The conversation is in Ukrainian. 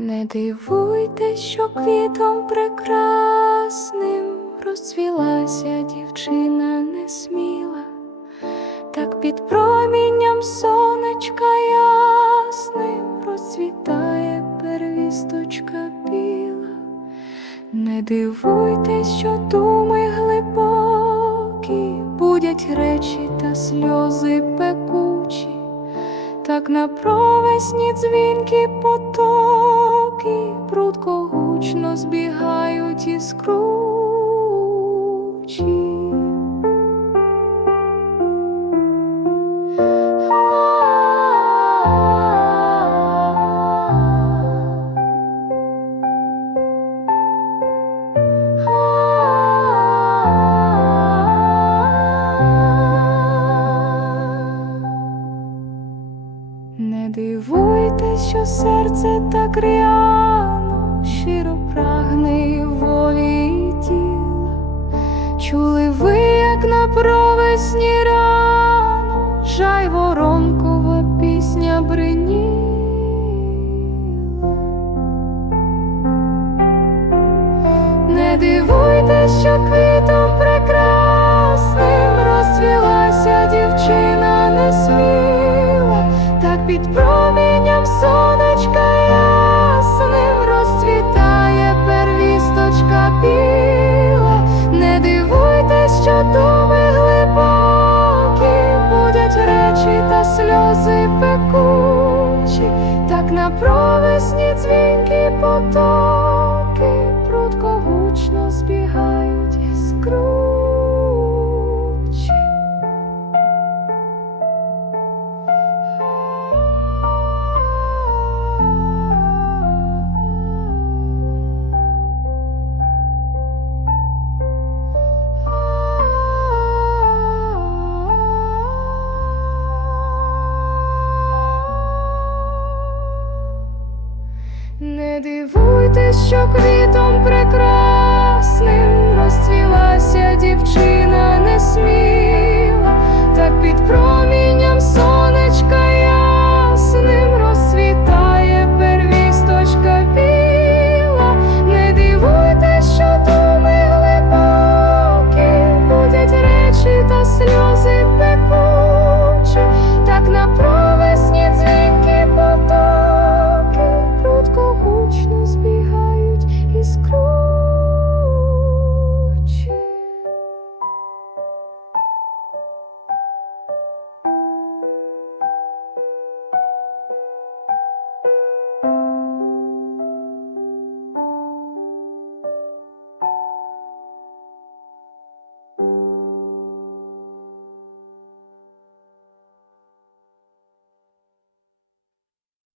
Не дивуйтесь, що квітом прекрасним розцвілася дівчина несміла, так під промінням сонечка ясним розцвітає первісточка біла. Не дивуйтесь, що думи глибокі, будять речі та сльози пекучі. Так на провесні дзвінки потоки прудко гучно збігають із кручі. Не дивуйтесь, що серце так ряно, щиро прагне волі і тіла. Чули ви, як на провесні рано, жай воронкова пісня бриніла. Не дивуйтесь, що квітом під промінням сонечка ясним розцвітає первісточка біла. Не дивуйтесь, що думи глибокі, будять речі та сльози пекучі, так на провесні дзвінки потоки Не дивуйтесь, що квітом прекрасним розцвілася